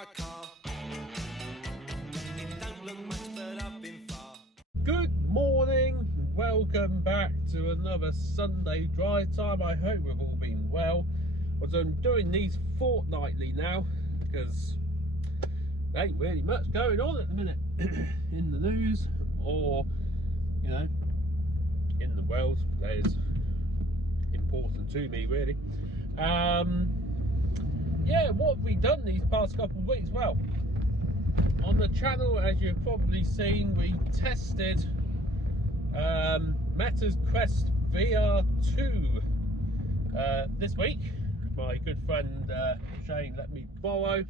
my car. It don't look much, but I've been far. Good morning, welcome back to another Sunday drive time. I hope we've all been well. I'm doing these fortnightly now because there ain't really much going on at the minute in the news or, you know, in the world that is important to me really. Yeah, what have we done these past couple of weeks? Well, on the channel, as you've probably seen, we tested Meta's Quest VR 2 this week. My good friend Shane let me borrow,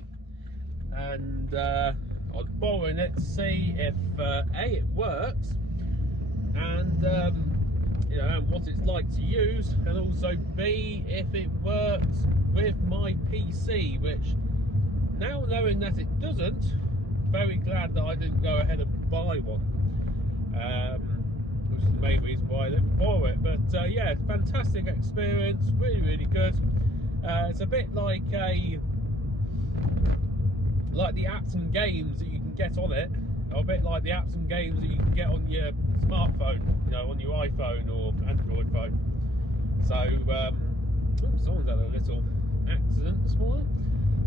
and I was borrowing it to see if A, it works, and you know, and what it's like to use, and also B, if it works with my PC, which now knowing that it doesn't, very glad that I didn't go ahead and buy one, which is the main reason why I didn't borrow it. But yeah, fantastic experience, really good. It's a bit like the apps and games that you can get on it, or a bit like the apps and games that you can get on your smartphone, you know, on your iPhone or Android phone. So oops, someone's had a little accident this morning,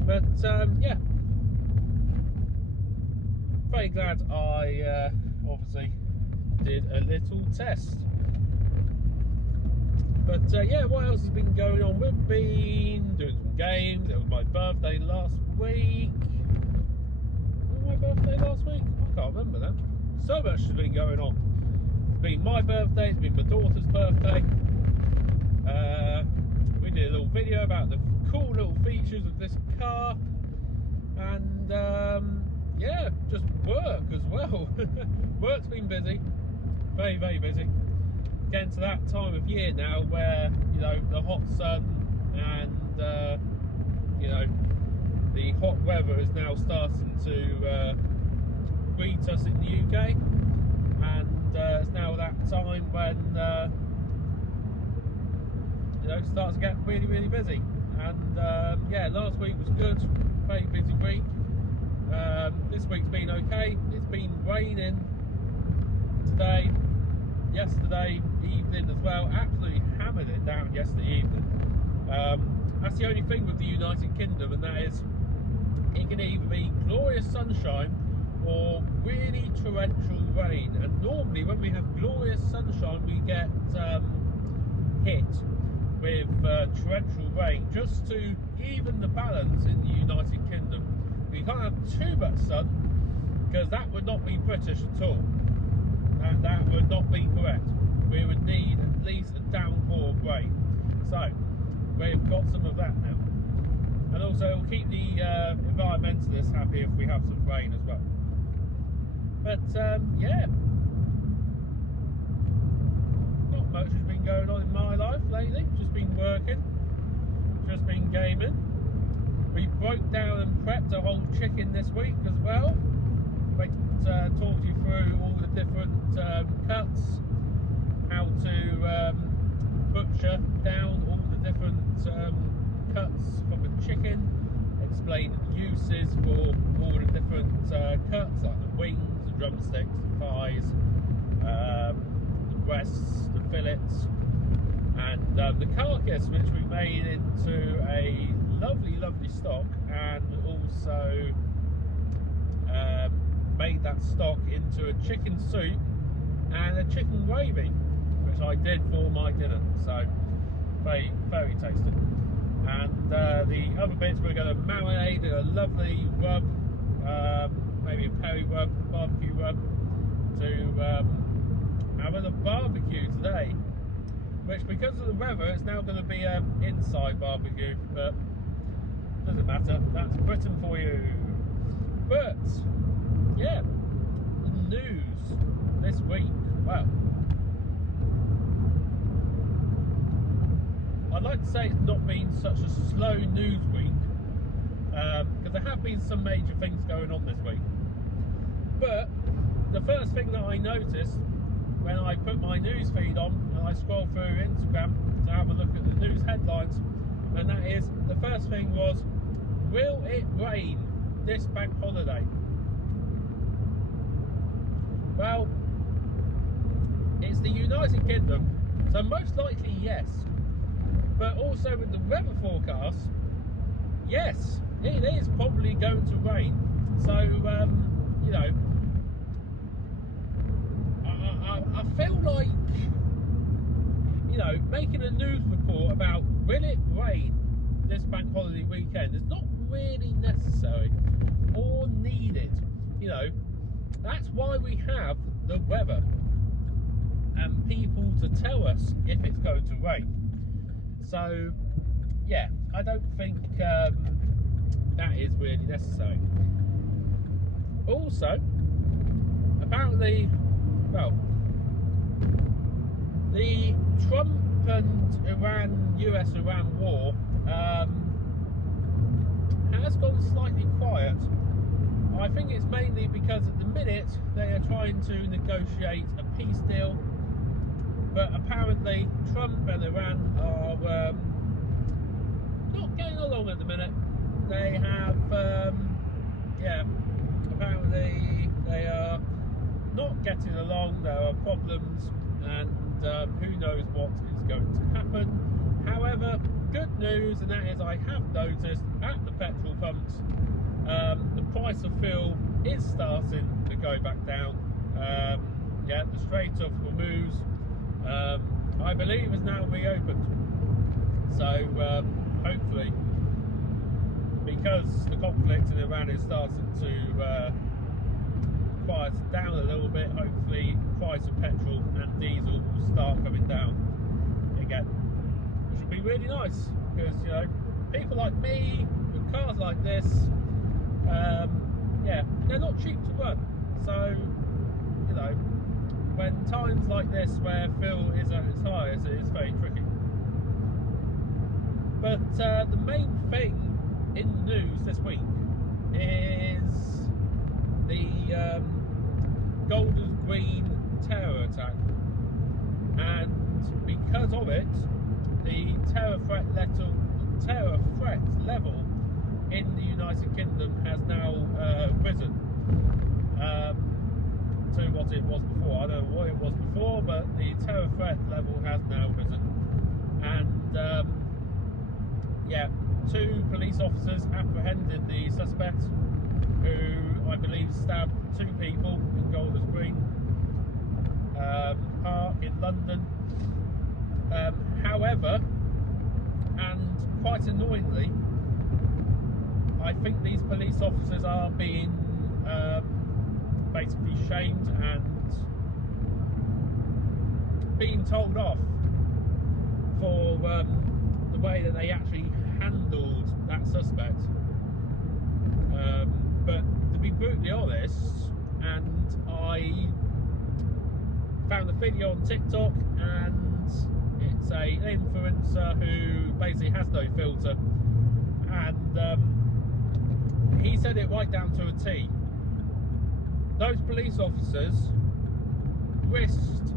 but yeah, very glad I obviously did a little test. But yeah, what else has been going on? We've been doing some games. It was my birthday last week. Was my birthday last week? I can't remember that. So much has been going on. It's been my birthday, it's been my daughter's birthday. We did a little video about the cool little features of this car, and yeah, just work as well. Work's been busy, very busy. Getting to that time of year now where, you know, the hot sun and you know, the hot weather is now starting to greet us in the UK, and it's now that time when you know, it starts to get really busy. And yeah, last week was good, very busy week. This week's been okay. It's been raining today, yesterday evening as well. Absolutely hammered it down yesterday evening. That's the only thing with the United Kingdom, and that is it can either be glorious sunshine or really torrential rain. And normally when we have glorious sunshine, we get hit with torrential rain just to even the balance in the United Kingdom. We can't have too much sun, because that would not be British at all. That would not be correct. We would need at least a downpour of rain. So we've got some of that now, and also it will keep the environmentalists happy if we have some rain as well. But yeah, not much has been going on in my life lately. Just been working, just been gaming. We broke down and prepped a whole chicken this week as well. I talked you through all the different cuts, how to butcher down all the different cuts from a chicken, explain the uses for all the different cuts, like the wings, the drumsticks, the thighs, the breasts, the fillets, and the carcass, which we made into a lovely stock, and also made that stock into a chicken soup and a chicken gravy, which I did for my dinner. So very tasty. And the other bits we're going to marinate in a lovely rub, maybe a peri rub, barbecue rub, to have a barbecue today, which, because of the weather, it's now going to be an inside barbecue, but doesn't matter, that's Britain for you. But yeah, the news this week, well, I'd like to say it's not been such a slow news week, because there have been some major things going on this week. But the first thing that I noticed when I put my news feed on and I scroll through Instagram to have a look at the news headlines, and that is, the first thing was, will it rain this bank holiday? Well, it's the United Kingdom, so most likely yes. But also with the weather forecast, yes, it is probably going to rain. So, you know, I feel like, you know, making a news report about will it rain this bank holiday weekend is not really necessary or needed. You know, that's why we have the weather and people to tell us if it's going to rain. So, yeah, I don't think that is really necessary. Also, apparently, well, the Trump and US-Iran war has gone slightly quiet. I think it's mainly because at the minute they are trying to negotiate a peace deal, but apparently Trump and Iran are not getting along at the minute. They have, yeah, apparently they are not getting along. There are problems, and who knows what is going to happen. However, good news, and that is I have noticed at the petrol pumps the price of fuel is starting to go back down. Yeah, the Strait of Hormuz, I believe, is now reopened. So hopefully, because the conflict in Iran is starting to quiet down a little bit, hopefully the price of petrol and diesel will start coming down again, which would be really nice, because, you know, people like me with cars like this, yeah, they're not cheap to run. So, you know, when times like this where fuel is at its highest, it is very tricky. But the main thing in the news this week is the Golders Green terror attack, and because of it, the terror threat level in the United Kingdom has now risen to what it was before. I don't know what it was before, but the terror threat level has now risen, and yeah, 2 police officers apprehended the suspect, who I believe stabbed 2 people in Golders Green Park in London. However, and quite annoyingly, I think these police officers are being basically shamed and being told off for the way that they actually handled that suspect. But to be brutally honest, and I found a video on TikTok, and it's an influencer who basically has no filter, and he said it right down to a T. Those police officers risked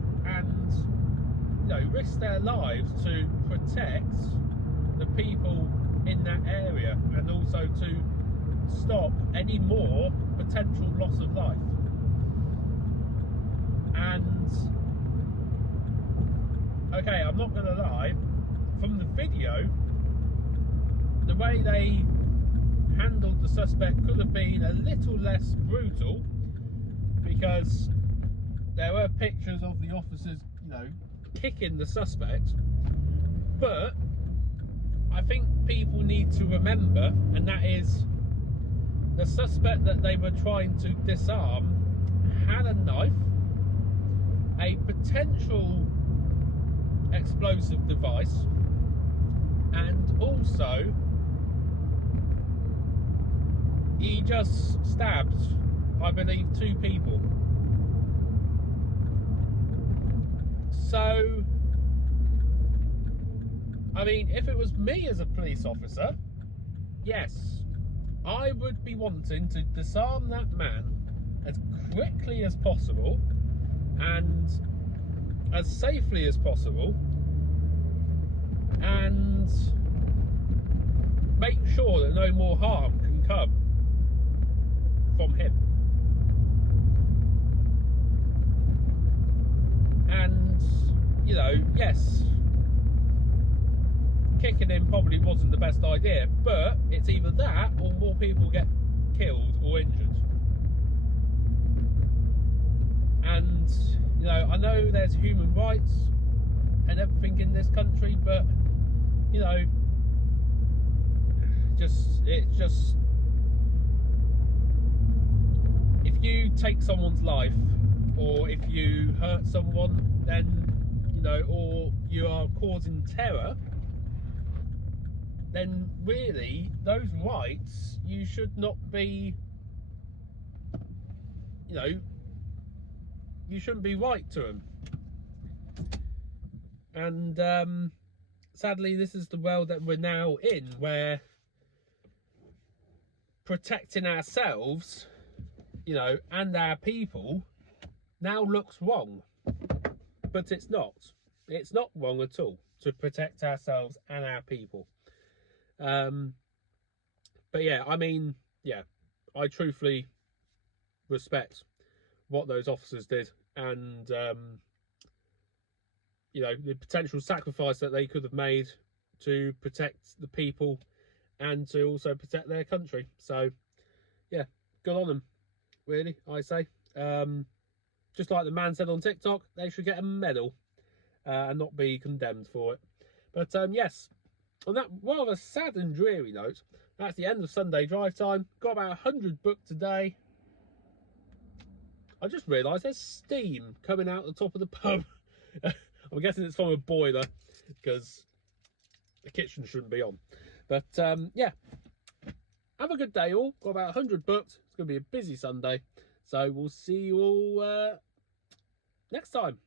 their lives to protect the people in that area, and also to stop any more potential loss of life. And okay, I'm not gonna lie, from the video, the way they handled the suspect could have been a little less brutal, because there were pictures of the officers, you know, kicking the suspect. But I think people need to remember, and that is, the suspect that they were trying to disarm had a knife, a potential explosive device, and also he just stabbed, I believe, 2 people. So, I mean, if it was me as a police officer, yes, I would be wanting to disarm that man as quickly as possible and as safely as possible, and make sure that no more harm can come. from him. And, you know, yes, kicking him probably wasn't the best idea, but it's either that or more people get killed or injured. And, you know, I know there's human rights and everything in this country, but, you know, it's just, if you take someone's life or if you hurt someone, then, you know, or you are causing terror, then really those rights, you should not be, you know, you shouldn't be right to them. And sadly, this is the world that we're now in, where protecting ourselves, you know, and our people now looks wrong. But it's not. It's not wrong at all to protect ourselves and our people. But yeah, I mean, yeah, I truthfully respect what those officers did, and you know, the potential sacrifice that they could have made to protect the people and to also protect their country. So yeah, good on them, really, I say. Just like the man said on TikTok, they should get a medal and not be condemned for it. But yes, on that rather sad and dreary note, that's the end of Sunday Drive Time. Got about 100 booked today. I just realised there's steam coming out the top of the pub. I'm guessing it's from a boiler, because the kitchen shouldn't be on. But yeah, have a good day all. Got about 100 booked. It's going to be a busy Sunday. So we'll see you all next time.